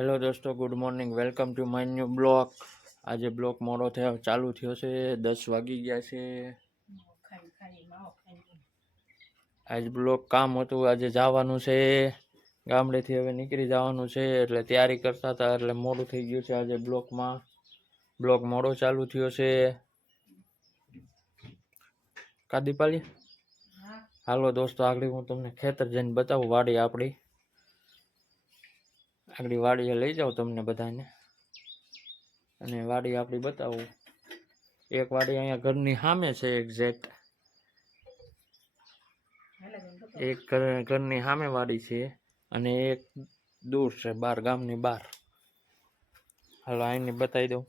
Hello દોસ્તો, good morning. Welcome to my new blog. આજે blog મોડો થયો ચાલુ થયો છે, 10 વાગી ગયા છે. આજ બ્લોગ કામ હતું, આજે જવાનું છે ગામડેથી, હવે નીકળી જવાનું છે એટલે તૈયારી કરતા હતા એટલે મોડું થઈ ગયું છે. આજે બ્લોગ મોડો ચાલુ થયો છે. કાદીપાલી હાલો દોસ્તો, આગળ હું તમને ખેતર જઈને બતાવું. વાડી આપણી આગળ વાડીએ લઈ જાઉં તમને બધાને, અને વાડી આપણી બતાવું. એક વાડી અહીંયા ઘરની સામે છે, એક્ઝેક્ટ એક ઘરની સામે વાડી છે, અને એક દૂર છે, ગામની બહાર. હાલો અહીંની બતાવી દઉં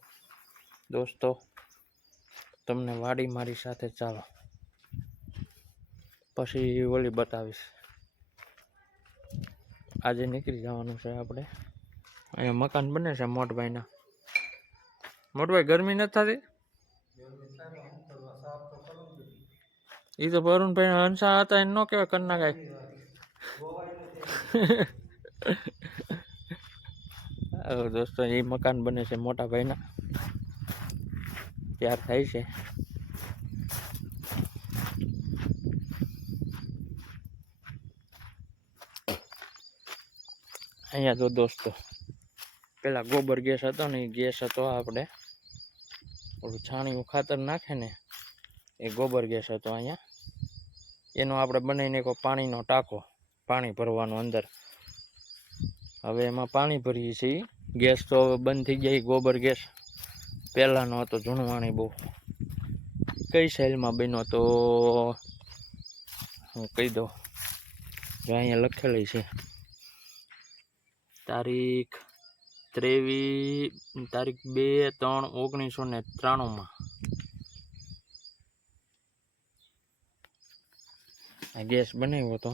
દોસ્તો તમને વાડી મારી સાથે. ચાલો પછી ઓલી બતાવીશ. આજે નીકળી જવાનું છે આપણે. અહીંયા મકાન બને છે મોટભાઈના. મોટભાઈ, ગરમી નથી થતી? એ તો વરુણભાઈ હંસા હતા એને ન કહેવાય, કરના કાંઈ. દોસ્તો એ મકાન બને છે મોટા ભાઈના, ત્યાર થાય છે. અહીંયા તો દોસ્તો પેલા ગોબર ગેસ હતો ને, એ ગેસ હતો આપણે ઓલું છાણિયું ખાતર નાખે ને, એ ગોબર ગેસ હતો અહીંયા. એનો આપણે બનાવીને કોઈ પાણીનો ટાંકો, પાણી ભરવાનું અંદર. હવે એમાં પાણી ભરીએ છીએ. ગેસ તો હવે બંધ થઈ જાય. ગોબર ગેસ પહેલાંનો હતો, જૂનવાણી બહુ. કઈ સાલમાં બન્યો તો હું કહી દઉં, જો અહીંયા લખેલી છે તારીખ 2/3/1993 આ ગેસ બનાવ્યો હતો.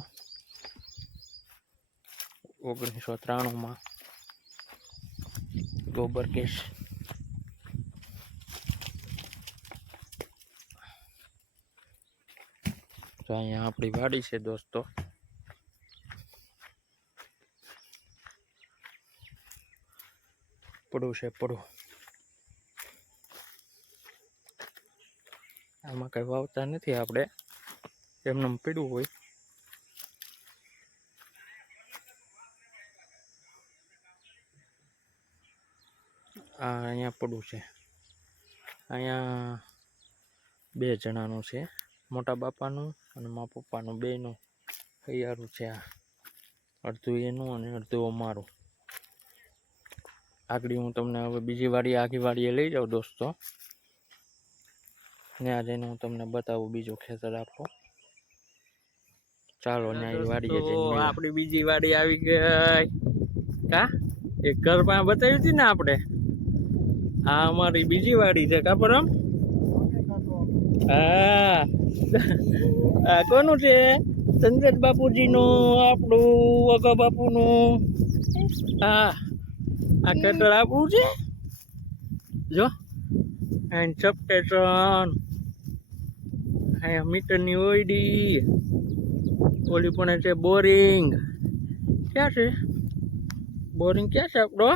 1993 ગોબર ગેસ. તો અહીંયા આપણી વાડી છે દોસ્તો. પડું છે પડું. આમાં કઈ વાવતા નથી આપણે, એમને પીડું હોય. આ અહીંયા પડું છે. અહીંયા 2 જણાનું છે, મોટા બાપાનું અને મારા પપ્પાનું, બેનું હૈયારું છે. આ અડધું એનું અને અડધું અમારું. આગળ હું તમને હવે બીજી વાડી, આગી વાડીએ લઈ જાઉં દોસ્તો. ત્યાં જઈને હું તમને બતાવું બીજું ખેતર આપણું. ચાલો ત્યાં વાડીએ જઈને આપણી બીજી વાડી આવી ગઈ. કા એક ઘરમાં બતાવી હતી ને આપણે, આ અમારી બીજી વાડી છે. કા પરમ? હા, આ કોનું છે? સંજય બાપુજીનું, આપણું વગા બાપુનું. હા, આ ખેતર આપણું છે. જો એન્ડ સબસ્ટેશન, અહીંયા મીટરની ઓયડી, ઓલી પણ છે બોરિંગ. ક્યાં છે બોરિંગ? ક્યાં છે આપણો?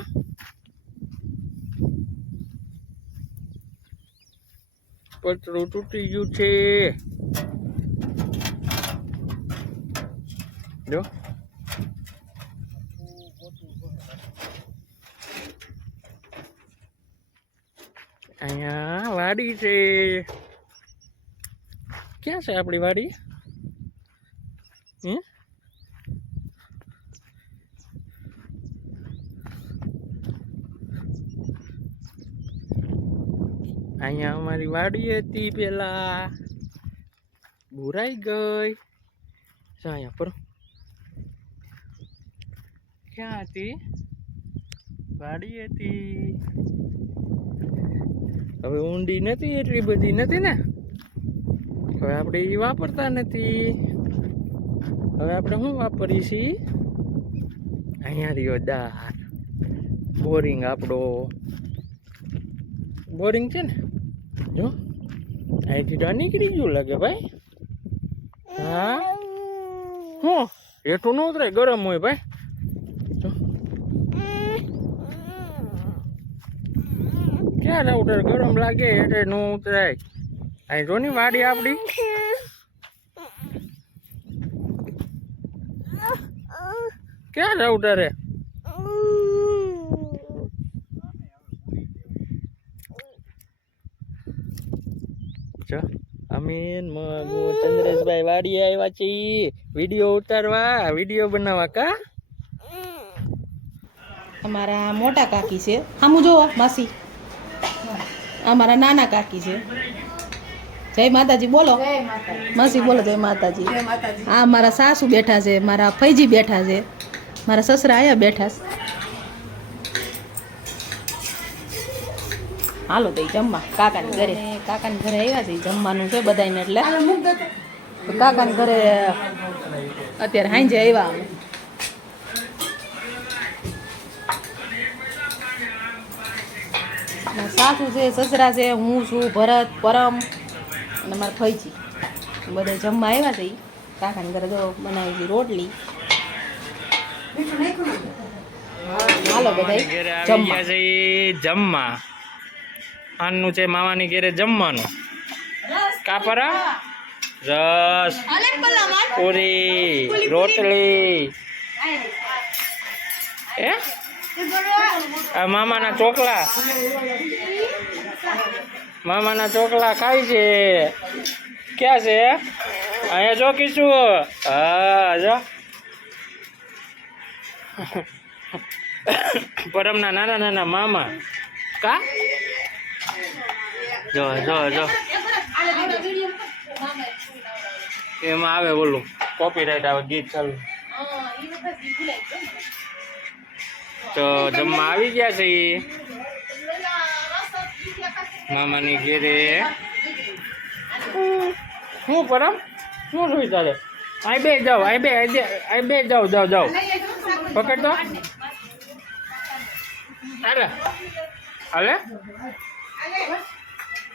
પતરું તૂટી ગયું છે. જો અહીંયા વાડી છે. ક્યાં છે આપણી વાડી? અહીંયા અમારી વાડી હતી પેલા, ભૂરાઈ ગઈ. અહીંયા પર ક્યાં હતી વાડી? હતી હવે ઊંડી નથી, એટલી બધી નથી ને. હવે આપણે એ વાપરતા નથી. હવે આપણે શું વાપરીએ છીએ? અહીંયા રહ્યો દાર બોરિંગ. આપણો બોરિંગ છે ને, જો અહીંથી નીકળી ગયું લાગે ભાઈ. હા, હું હેઠું ન ઉતરાય, ગરમ હોય ભાઈ. ક્યાં રાઉટર ગરમ લાગે એટલે નો ઉતરાય અહીં જો ની વાડી આપડી ક્યાં રાઉટર હે અમીન ચંદ્રેશભાઈ વાડી આવ્યા છે વિડીયો ઉતારવા વિડીયો બનાવવા કા અમારા મોટા કાકી છે હામું જોવો માસી અમારા નાના કાકી છે જય માતાજી બોલો માસી બોલો જય માતાજી આ મારા સાસુ બેઠા છે મારા ફઈજી બેઠા છે મારા સસરા આયા બેઠા છે હાલો તો જમવા કાકાની ઘરે આવ્યા છે જમવાનું છે બધાને એટલે કાકાની ઘરે અત્યારે હાંજે આવ્યા અમે સાસુ છે સસરા છે હું છું ભરત પરમ અને મારા ફઈજી બધા જમવા આવ્યા છે કાકાની ઘરે જો બનાવી છે રોટલી હાલો બધા જમવા આનું છે મામાની ઘેરે જમવાનું કાપરા રસ પૂરી રોટલી એ આ મામાના ચોકલા ખાય છે ક્યાં છે અહીંયા જો કીશું હા જો પરમના નાના નાના મામા કા જો એમાં આવે બોલું કોપીરાઈટ આવે ગીત ચાલુ તો જમવા આવી ગયા છે મામાની ઘેરે શું પરમ શું જોઈ તારે અહીં બે જાઓ અહીં બે જાઓ પકડ તો હાલે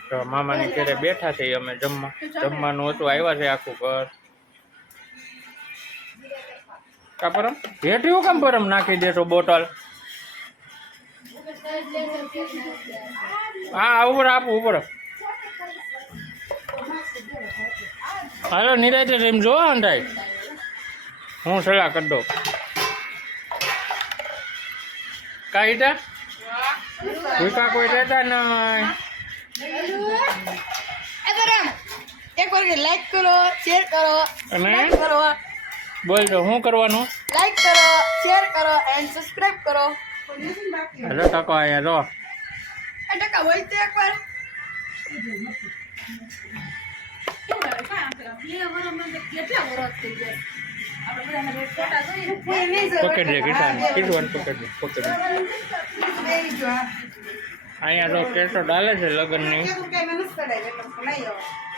તો મામાની ઘરે બેઠા છે અમે જમવાનું હતું આવ્યા છે આખું ઘર કા પરમ ભેટ્યું કેમ પરમ નાખી દેતો બોટલ હા ઉપર ઉપર હાલો નિરાતે એમ જો અંધાય હું સલાહ કરી દઉં કાંઈ તા ભૂકા કોઈ રહેતા નહીં એક વાર લાઈક કરો શેર કરો અને કરો બોલ તો શું કરવાનું લાઈક કરો શેર કરો એન્ડ સબસ્ક્રાઇબ કરો હેલો ટકો અહીંયા રો ટકા બોલતે એકવાર પકડ દે કીધું પકડ દે અહીંયા તો કેસટ હાલે છે લગ્નની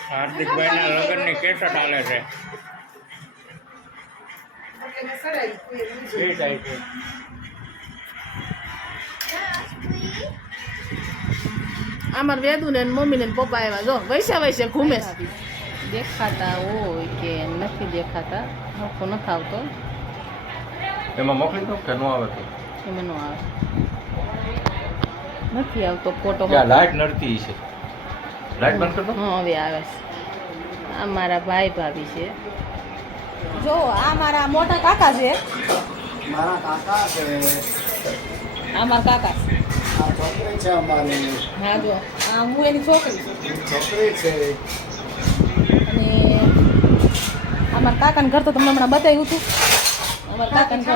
હાર્દિકભાઈના લગ્નની કેસટ હાલે છે અમાર વેદુ ને મમ્મી ને પપ્પા આવ્યા જો વૈસે ઘૂમે દેખાતા હોય કે નથી દેખાતા નોખો નથી આવતો એમાં મોકલી દો કે નો આવે તો એમાં નો આવે નથી આવતો ફોટો લાઈટ નડતી છે લાઈટ બંધ કરી દો હા હવે આવે છે આ મારા ભાઈ ભાભી છે જો આ મારા મોટા કાકા છે મારા કાકા છે આ મારા કાકા આ છોકરી છે અમારી હા જો આ હું એની છોકરી છું છોકરી છે અને અમારા કાકાનું ઘર તો તમને હમણાં બતાવ્યું હતું અમારા કાકાનું ઘર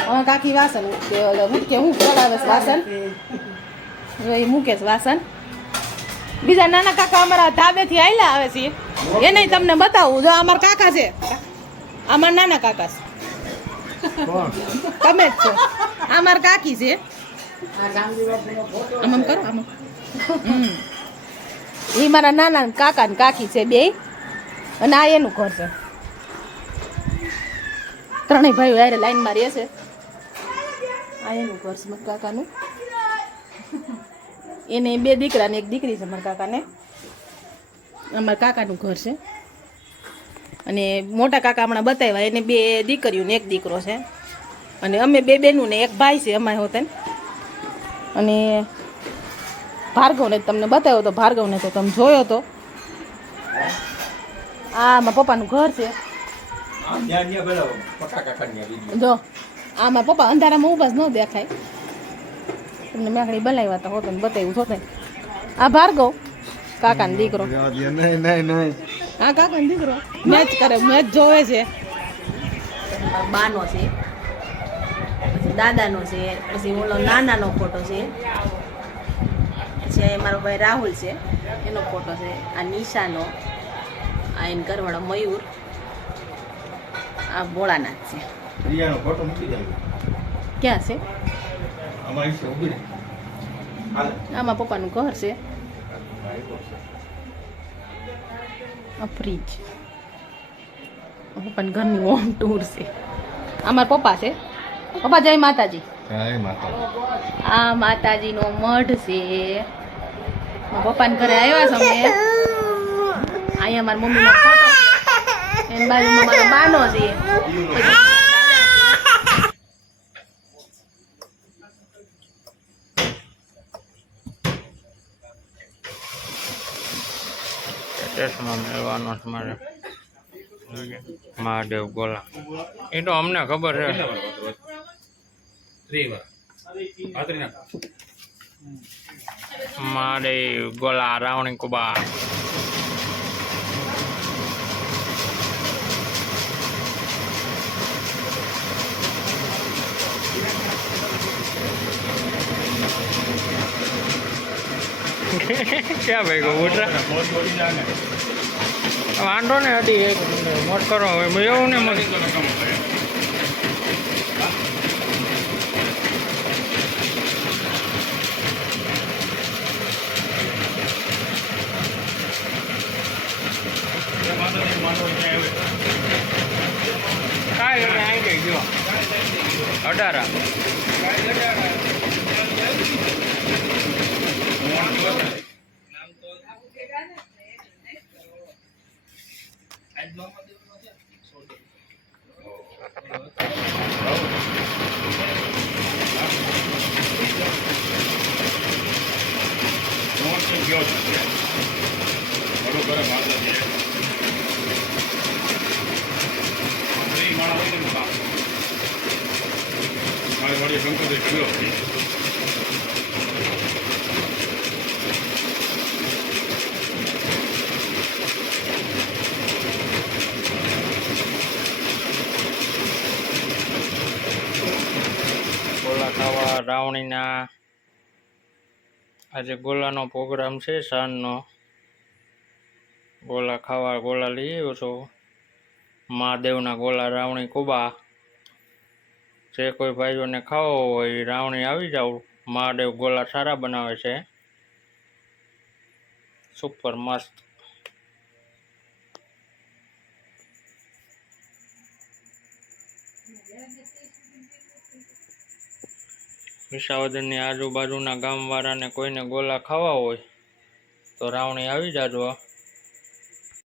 અમારા કાકી વાસણ મૂકે હું ચડાવે છે વાસણ એ મૂકે છે વાસણ બીજા નાના કાકા અમારા ધાબેથી આયલા આવે છે એને તમને બતાવું જો અમારા કાકા છે અમારા નાના કાકા છે તમે જ છો અમારા કાકી છે આમ કરો આમ એ મારા નાના કાકા ને કાકી છે બે અને આ એનું ઘર છે ત્રણેય ભાઈઓ હારે લાઈનમાં રહે છે આ એનું ઘર છે મારા કાકાનું એને બે દીકરા ને એક દીકરી છે મારા કાકાને અમારા કાકાનું ઘર છે અને મોટા કાકા હમણાં બતાવ્યા એને બે દીકરીઓ ને એક દીકરો છે અને અમે બે બેનું ને એક ભાઈ છે અમારે હોતે અને ભાર્ગવને તમને બતાવ્યો તો ભાર્ગવને તો તમે જોયો તો આ મારા પપ્પાનું ઘર છે જો આ મારા પપ્પા અંધારામાં ઊભા જ ન દેખાય તમને મેકડી બનાવ્યા હતા હોતો ને બતાવ્યું હોતે આ ભાર્ગવ કાકાનો દીકરો હા કાકાનો દીકરો મેચ કરે મેચ જોવે છે બાનો છે પછી દાદાનો છે પછી ઓલો નાનાનો ફોટો છે પછી મારો ભાઈ રાહુલ છે એનો ફોટો છે આ નિશાનો આ એન ઘરવાળો મયુર આ ભોળાનાથ છે ક્યાં છે આમાં પપ્પાનું ઘર છે આ ફ્રીજ પપ્પાના ઘરની હોમ ટૂર છે આ મારા પપ્પા છે પપ્પા જય માતાજી આ માતાજીનો મઢ છે મારા પપ્પાના ઘરે આવ્યા છે અમે અહીંયા મારા મમ્મીનો ફોટો છે એની બાજુમાં મારો બાનો છે ચશ્મા મેળવાનો છે મારે મહાદેવ ગોલા એ તો અમને ખબર છે મહાદેવ ગોલા રાવણી કુબા ક્યાં ભાઈ ગયો ઉતરા વાંધો ને હટી એક મોટ કરો હવે એવું ને મને કાંઈ આવી ગઈ ગયો 18 ગોલા ખાવા રાવણીના આજે ગોલાનો પ્રોગ્રામ છે સાંજનો ગોલા ખાવા ગોલા લઈ આવ્યો છો મહાદેવના ગોલા રાવણી કુબા જે કોઈ ભાઈઓને ખાવો હોય રાવણી આવી જાવ મહાદેવ ગોલા સારા બનાવે છે સુપર મસ્ત વિસાવદરની આજુબાજુના ગામવાળાને કોઈને ગોલા ખાવા હોય તો રાવણી આવી જાજો